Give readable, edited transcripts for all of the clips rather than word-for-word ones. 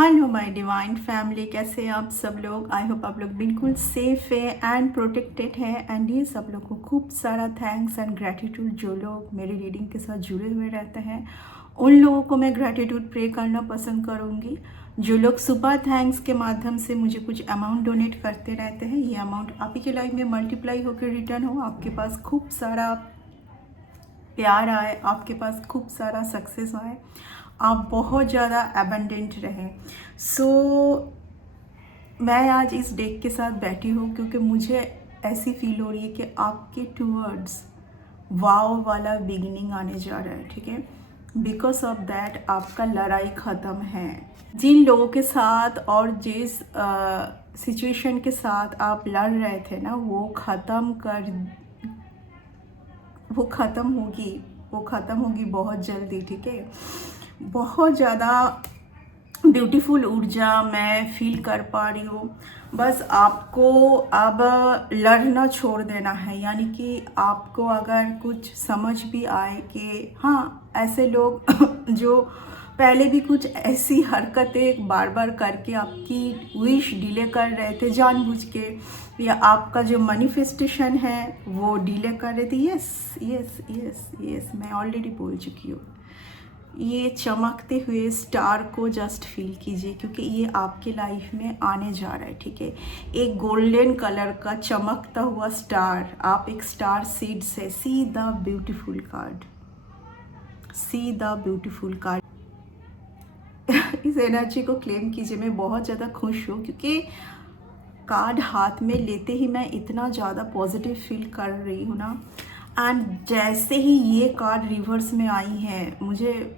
Hello my divine family, कैसे हैं आप सब लोग। आई होप आप लोग बिल्कुल सेफ है एंड प्रोटेक्टेड है। एंड ये सब लोग को खूब सारा थैंक्स एंड ग्रैटिट्यूड। जो लोग मेरी रीडिंग के साथ जुड़े हुए रहते हैं उन लोगों को मैं ग्रैटिट्यूड प्रे करना पसंद करूँगी। जो लोग सुपर थैंक्स के माध्यम से मुझे कुछ अमाउंट डोनेट करते रहते हैं, ये अमाउंट आप ही के लाइफ में मल्टीप्लाई होकर रिटर्न हो, आपके पास खूब सारा प्यार आए, आपके पास खूब सारा सक्सेस आए, आप बहुत ज़्यादा एबंडेंट रहें। मैं आज इस डेक के साथ बैठी हूँ क्योंकि मुझे ऐसी फील हो रही है कि आपके टूवर्ड्स वाव वाला बिगिनिंग आने जा रहा है, ठीक है। बिकॉज ऑफ दैट आपका लड़ाई ख़त्म है। जिन लोगों के साथ और जिस सिचुएशन के साथ आप लड़ रहे थे ना, वो ख़त्म होगी बहुत जल्दी, ठीक है। बहुत ज़्यादा ब्यूटीफुल ऊर्जा मैं फील कर पा रही हूँ। बस आपको अब लड़ना छोड़ देना है, यानी कि आपको अगर कुछ समझ भी आए कि हाँ, ऐसे लोग जो पहले भी कुछ ऐसी हरकतें बार बार करके आपकी विश डिले कर रहे थे जानबूझ के, या आपका जो मैनिफेस्टेशन है वो डिले कर रहे थे। यस यस यस यस, मैं ऑलरेडी बोल चुकी हूँ। ये चमकते हुए स्टार को जस्ट फील कीजिए, क्योंकि ये आपके लाइफ में आने जा रहा है, ठीक है। एक गोल्डन कलर का चमकता हुआ स्टार, आप एक स्टार सीड से see the beautiful card, see the beautiful card. इस एनर्जी को क्लेम कीजिए। मैं बहुत ज़्यादा खुश हूँ क्योंकि कार्ड हाथ में लेते ही मैं इतना ज़्यादा पॉजिटिव फील कर रही हूँ ना। एंड जैसे ही ये कार्ड रिवर्स में आई है, मुझे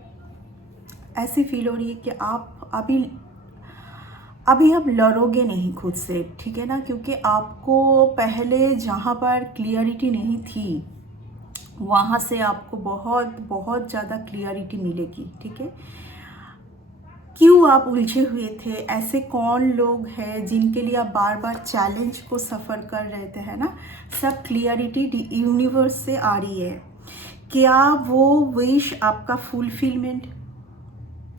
ऐसी फील हो रही है कि आप अभी आप लड़ोगे नहीं खुद से, ठीक है ना। क्योंकि आपको पहले जहाँ पर क्लियरिटी नहीं थी, वहाँ से आपको बहुत बहुत ज़्यादा क्लियरिटी मिलेगी, ठीक है। क्यों आप उलझे हुए थे, ऐसे कौन लोग हैं जिनके लिए आप बार बार चैलेंज को सफ़र कर रहे थे, है ना। सब क्लियरिटी यूनिवर्स से आ रही है। क्या वो विश आपका फुलफिलमेंट,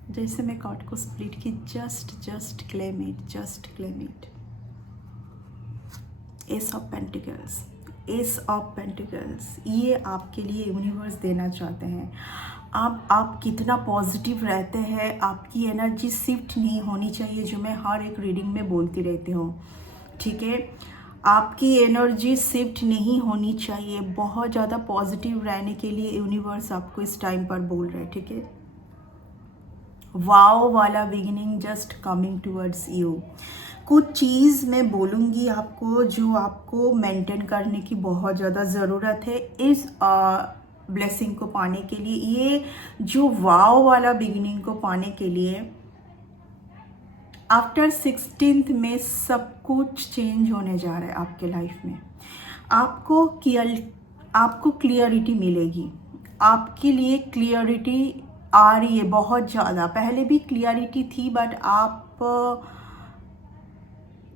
जैसे मैं कार्ड को स्प्लिट की, just claim it, just claim it. S of pentacles, S of pentacles, ये आपके लिए यूनिवर्स देना चाहते हैं। आप कितना पॉजिटिव रहते हैं, आपकी एनर्जी शिफ्ट नहीं होनी चाहिए, जो मैं हर एक रीडिंग में बोलती रहती हूँ, ठीक है। आपकी एनर्जी शिफ्ट नहीं होनी चाहिए। बहुत ज़्यादा पॉजिटिव रहने के लिए यूनिवर्स आपको इस टाइम पर बोल रहे हैं, ठीक है। वाओ वाला beginning just coming towards you. कुछ चीज़ मैं बोलूँगी आपको जो आपको मेंटेन करने की बहुत ज़्यादा ज़रूरत है इस ब्लेसिंग को पाने के लिए। ये जो वाओ वाला बिगिनिंग को पाने के लिए आफ्टर 16th में सब कुछ चेंज होने जा रहा है आपके लाइफ में। आपको क्लियरिटी मिलेगी, आपके लिए क्लियरिटी आ रही है बहुत ज़्यादा। पहले भी क्लियरिटी थी, बट आप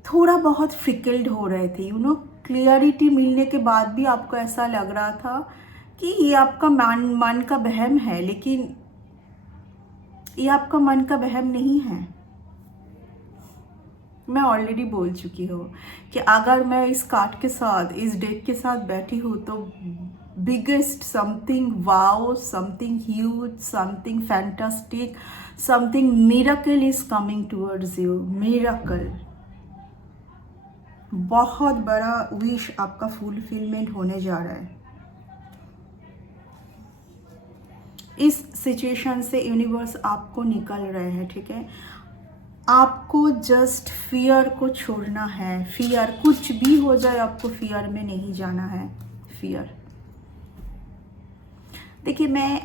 थोड़ा बहुत फ्रिकल्ड हो रहे थे, क्लियरिटी मिलने के बाद भी आपको ऐसा लग रहा था कि ये आपका मन का वहम है, लेकिन ये आपका मन का वहम नहीं है। मैं ऑलरेडी बोल चुकी हूँ कि अगर मैं इस कार्ड के साथ, इस डेक के साथ बैठी हूँ तो biggest something wow, something huge, something fantastic, something miracle is coming towards you. Miracle, बहुत बड़ा विश आपका फुलफिलमेंट होने जा रहा है। इस सिचुएशन से यूनिवर्स आपको निकल रहे हैं, ठीक है। आपको जस्ट फियर को छोड़ना है। फियर, कुछ भी हो जाए आपको फियर में नहीं जाना है। फियर, देखिए मैं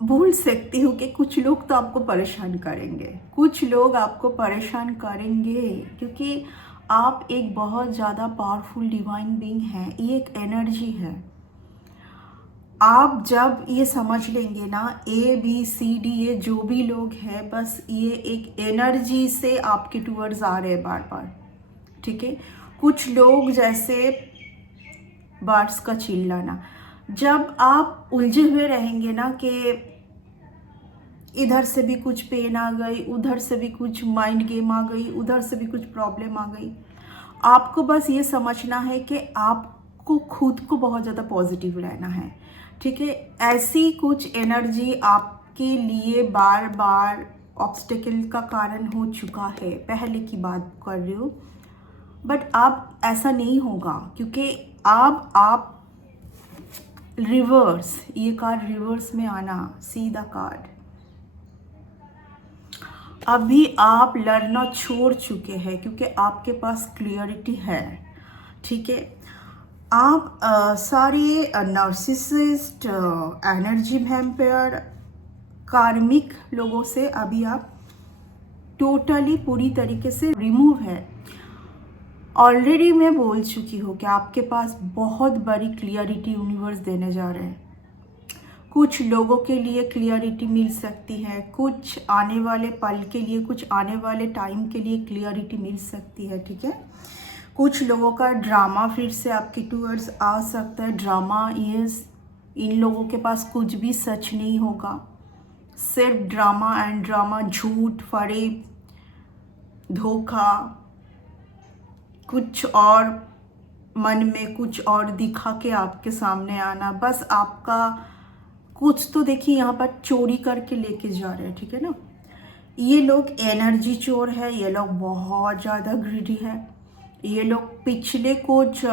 भूल सकती हूँ कि कुछ लोग तो आपको परेशान करेंगे, कुछ लोग आपको परेशान करेंगे, क्योंकि आप एक बहुत ज़्यादा पावरफुल डिवाइन बीइंग हैं। ये एक एनर्जी है। आप जब ये समझ लेंगे ना, ABCD, ये जो भी लोग हैं, बस ये एक एनर्जी से आपके टूवर्ड्स आ रहे हैं बार बार, ठीक है। कुछ लोग जैसे बर्ड्स का चिल्लाना, जब आप उलझे हुए रहेंगे ना कि इधर से भी कुछ पेन आ गई, उधर से भी कुछ माइंड गेम आ गई, उधर से भी कुछ प्रॉब्लम आ गई। आपको बस ये समझना है कि आपको खुद को बहुत ज़्यादा पॉजिटिव रहना है, ठीक है। ऐसी कुछ एनर्जी आपके लिए बार बार ऑब्स्टेकल का कारण हो चुका है, पहले की बात कर रही हूँ, बट अब ऐसा नहीं होगा, क्योंकि अब आप रिवर्स, ये कार्ड रिवर्स में आना, सीधा कार्ड, अभी आप लड़ना छोड़ चुके हैं क्योंकि आपके पास क्लियरिटी है, ठीक है। आप सारे नार्सिसिस्ट, एनर्जी वैम्पायर, कार्मिक लोगों से अभी आप टोटली पूरी तरीके से रिमूव है। ऑलरेडी मैं बोल चुकी हूँ कि आपके पास बहुत बड़ी क्लियरिटी यूनिवर्स देने जा रहे हैं। कुछ लोगों के लिए क्लियरिटी मिल सकती है, कुछ आने वाले पल के लिए, कुछ आने वाले टाइम के लिए क्लियरिटी मिल सकती है, ठीक है। कुछ लोगों का ड्रामा फिर से आपके टूवर्ड्स आ सकता है। ड्रामा इज, इन लोगों के पास कुछ भी सच नहीं होगा, सिर्फ ड्रामा एंड ड्रामा, झूठ, फरेब, धोखा, कुछ और मन में कुछ और दिखा के आपके सामने आना, बस आपका कुछ तो देखिए यहाँ पर चोरी करके लेके जा रहे हैं, ठीक है ना। ये लोग एनर्जी चोर है, ये लोग बहुत ज़्यादा ग्रीडी है, ये लोग पिछले कुछ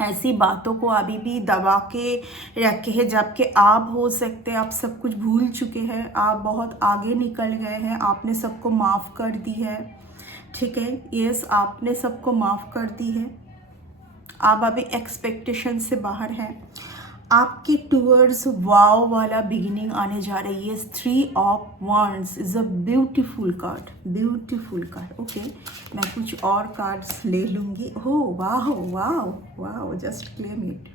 ऐसी बातों को अभी भी दबा के रखे हैं, जबकि आप हो सकते हैं आप सब कुछ भूल चुके हैं, आप बहुत आगे निकल गए हैं, आपने सबको माफ़ कर दी है, ठीक है। यस, आपने सबको माफ़ कर दी है, आप अभी एक्सपेक्टेशन से बाहर हैं। आपके टूवर्ड्स वाव वाला बिगिनिंग आने जा रही है। 3 of wands is a beautiful card, beautiful card. Okay, मैं कुछ और कार्ड्स ले लूँगी। हो वाह वाह वाह, जस्ट क्लेम इट।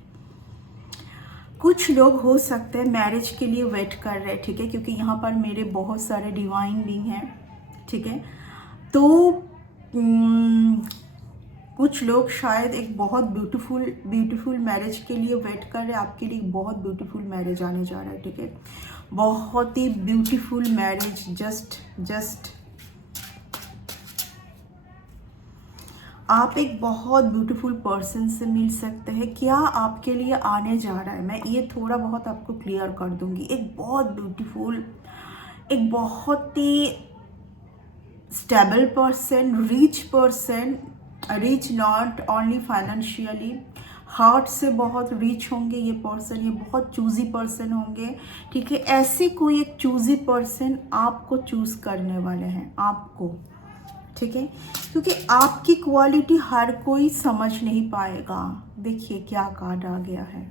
कुछ लोग हो सकते हैं मैरिज के लिए वेट कर रहे हैं, ठीक है, क्योंकि यहाँ पर मेरे बहुत सारे डिवाइन बीइंग हैं, ठीक है। तो कुछ लोग शायद एक बहुत ब्यूटीफुल मैरिज के लिए वेट कर रहे हैं। आपके लिए बहुत ब्यूटीफुल मैरिज आने जा रहा है, ठीक है, बहुत ही ब्यूटीफुल मैरिज। जस्ट आप एक बहुत ब्यूटीफुल पर्सन से मिल सकते हैं। क्या आपके लिए आने जा रहा है, मैं ये थोड़ा बहुत आपको क्लियर कर दूंगी। एक बहुत ब्यूटीफुल, एक बहुत ही stable person, rich person, rich not only financially, heart से बहुत रिच होंगे ये पर्सन, ये बहुत चूजी पर्सन होंगे, ठीक है। ऐसी कोई एक चूजी पर्सन आपको चूज करने वाले हैं, आपको, ठीक है, क्योंकि आपकी क्वालिटी हर कोई समझ नहीं पाएगा। देखिए क्या कार्ड आ गया है,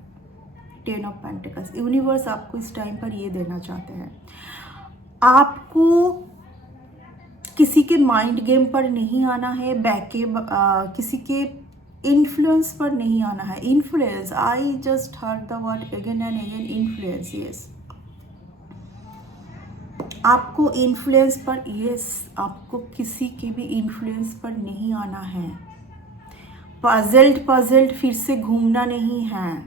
10 ऑफ पेंटिकल्स। यूनिवर्स आपको इस टाइम पर ये देना चाहते हैं, आपको किसी के माइंड गेम पर नहीं आना है, किसी के इन्फ्लुएंस पर नहीं आना है। Influence, I just heard the word again and again, influence. Yes, आपको इन्फ्लुएंस पर, यस, आपको किसी के भी इन्फ्लुएंस पर नहीं आना है। पजल्ड फिर से घूमना नहीं है,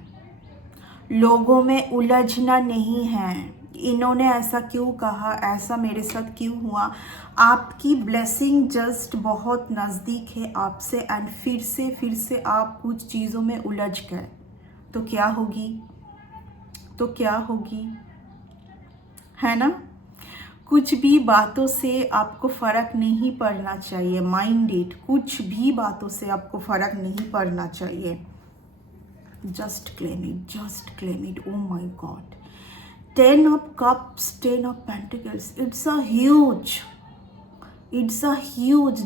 लोगों में उलझना नहीं है। इन्होंने ऐसा क्यों कहा, ऐसा मेरे साथ क्यों हुआ। आपकी ब्लेसिंग जस्ट बहुत नज़दीक है आपसे, एंड फिर से आप कुछ चीज़ों में उलझ गए, तो क्या होगी, है ना। कुछ भी बातों से आपको फ़र्क नहीं पड़ना चाहिए, माइंड इट, कुछ भी बातों से आपको फ़र्क नहीं पड़ना चाहिए। Just claim it, oh my God. 10 of cups, 10 of pentacles, it's a huge,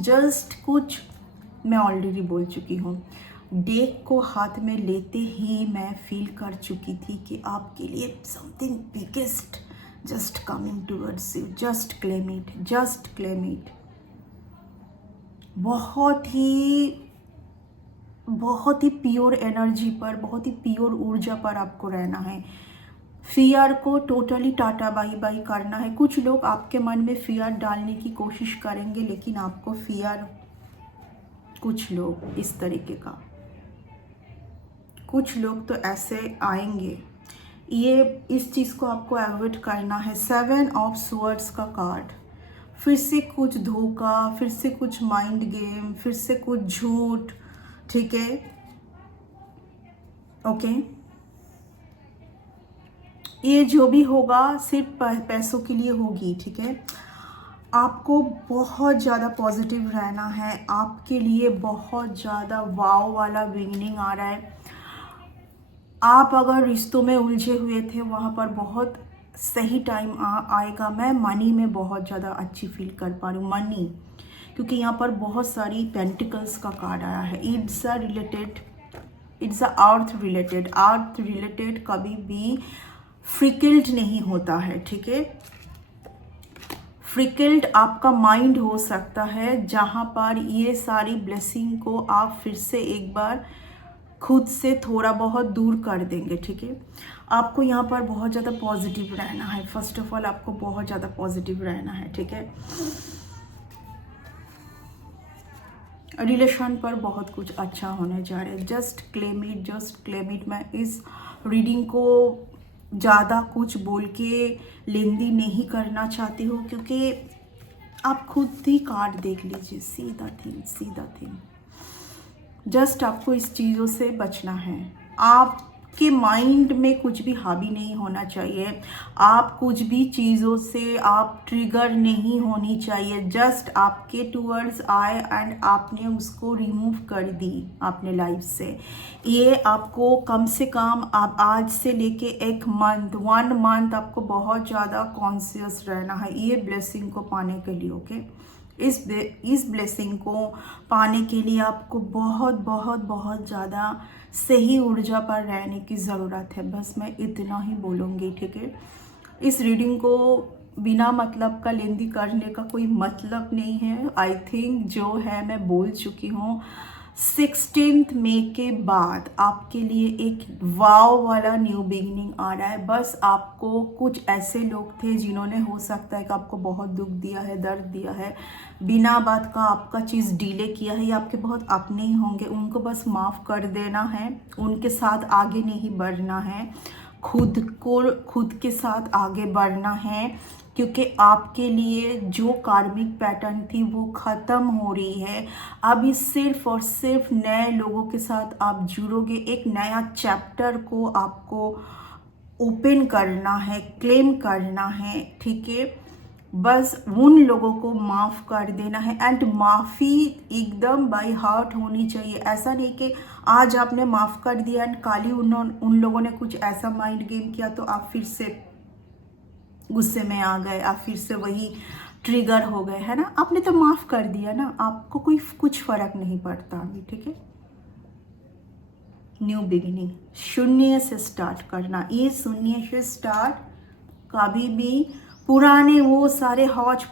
just कुछ, मैं ऑलरेडी बोल चुकी हूँ। डेक को हाथ में लेते ही मैं फील कर चुकी थी कि आपके लिए something biggest just coming towards you. Just claim it. बहुत ही प्योर एनर्जी पर, बहुत ही प्योर ऊर्जा पर आपको रहना है। फियर को टोटली टाटा बाई बाई करना है। कुछ लोग आपके मन में फियर डालने की कोशिश करेंगे, लेकिन आपको फियर, कुछ लोग इस तरीके का, कुछ लोग तो ऐसे आएंगे, ये इस चीज़ को आपको अवॉइड करना है। 7 ऑफ स्वॉर्ड्स का कार्ड, फिर से कुछ धोखा, फिर से कुछ माइंड गेम, फिर से कुछ झूठ, ठीक है, ओके। ये जो भी होगा सिर्फ पैसों के लिए होगी, ठीक है। आपको बहुत ज़्यादा पॉजिटिव रहना है, आपके लिए बहुत ज़्यादा वाव वाला बिगिनिंग आ रहा है। आप अगर रिश्तों में उलझे हुए थे वहाँ पर बहुत सही टाइम आएगा। मैं मनी में बहुत ज़्यादा अच्छी फील कर पा रही हूँ, मनी, क्योंकि यहाँ पर बहुत सारी पेंटिकल्स का कार्ड आया है। इट्स अ अर्थ रिलेटेड कभी भी फ्रिकल्ड नहीं होता है, ठीक है। फ्रिकल्ड आपका माइंड हो सकता है, जहाँ पर ये सारी ब्लेसिंग को आप फिर से एक बार खुद से थोड़ा बहुत दूर कर देंगे, ठीक है। आपको यहाँ पर बहुत ज़्यादा पॉजिटिव रहना है। फर्स्ट ऑफ ऑल आपको बहुत ज़्यादा पॉजिटिव रहना है, ठीक है। रिलेशन पर बहुत कुछ अच्छा होने जा रहा है। Just claim it. मैं इस रीडिंग को ज़्यादा कुछ बोल के लेंदी नहीं करना चाहती हूँ, क्योंकि आप खुद ही कार्ड देख लीजिए, सीधा थिंग। जस्ट आपको इस चीज़ों से बचना है। आपके माइंड में कुछ भी हावी नहीं होना चाहिए। आप कुछ भी चीज़ों से आप ट्रिगर नहीं होनी चाहिए। जस्ट आपके टूवर्ड्स आए एंड आपने उसको रिमूव कर दी अपने लाइफ से। ये आपको कम से कम आप आज से लेके 1 मंथ आपको बहुत ज़्यादा कॉन्शियस रहना है ये ब्लेसिंग को पाने के लिए, ओके। इस ब्लेसिंग को पाने के लिए आपको बहुत ज़्यादा सही ऊर्जा पर रहने की ज़रूरत है। बस मैं इतना ही बोलूँगी, ठीक है। इस रीडिंग को बिना मतलब का लेंदी करने का कोई मतलब नहीं है। आई थिंक जो है मैं बोल चुकी हूँ। 16 मई के बाद आपके लिए एक वाव वाला न्यू बिगिनिंग आ रहा है। बस आपको कुछ ऐसे लोग थे जिन्होंने हो सकता है कि आपको बहुत दुख दिया है, दर्द दिया है, बिना बात का आपका चीज़ डीले किया है, या आपके बहुत अपने ही होंगे, उनको बस माफ़ कर देना है। उनके साथ आगे नहीं बढ़ना है, खुद के साथ आगे बढ़ना है, क्योंकि आपके लिए जो कार्मिक पैटर्न थी वो ख़त्म हो रही है। अभी सिर्फ और सिर्फ नए लोगों के साथ आप जुड़ोगे। एक नया चैप्टर को आपको ओपन करना है, क्लेम करना है, ठीक है। बस उन लोगों को माफ़ कर देना है। एंड माफ़ी एकदम बाय हार्ट होनी चाहिए। ऐसा नहीं कि आज आपने माफ़ कर दिया एंड कल ही उन लोगों ने कुछ ऐसा माइंड गेम किया तो आप फिर से गुस्से में आ गए, आप फिर से वही ट्रिगर हो गए, है ना। आपने तो माफ़ कर दिया ना, आपको कोई कुछ फ़र्क नहीं पड़ता अभी, ठीक है। न्यू बिगिनिंग, शून्य से स्टार्ट करना। ये शून्य से स्टार्ट कभी भी पुराने वो सारे हौच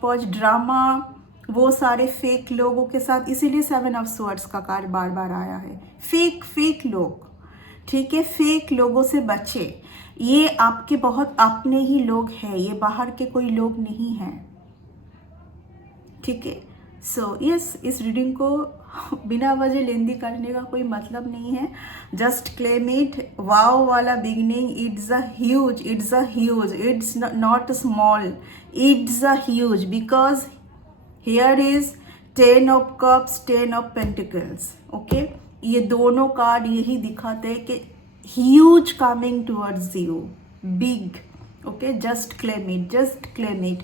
पौच ड्रामा, वो सारे फेक लोगों के साथ, इसीलिए 7 ऑफ स्वॉर्ड्स का कार्ड बार बार आया है। फेक लोग, ठीक है, फेक लोगों से बचे। ये आपके बहुत अपने ही लोग हैं, ये बाहर के कोई लोग नहीं हैं, ठीक है। सो यस, इस रीडिंग को बिना वजह लेंदी करने का कोई मतलब नहीं है। Just claim it. वाव वाला beginning, it's a huge, it's not small, it's a huge, because here is 10 of cups, 10 of pentacles, okay. ये दोनों कार्ड यही दिखाते हैं कि huge coming towards you, big, okay. Just claim it,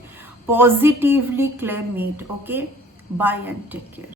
positively claim it, okay. Bye and take care.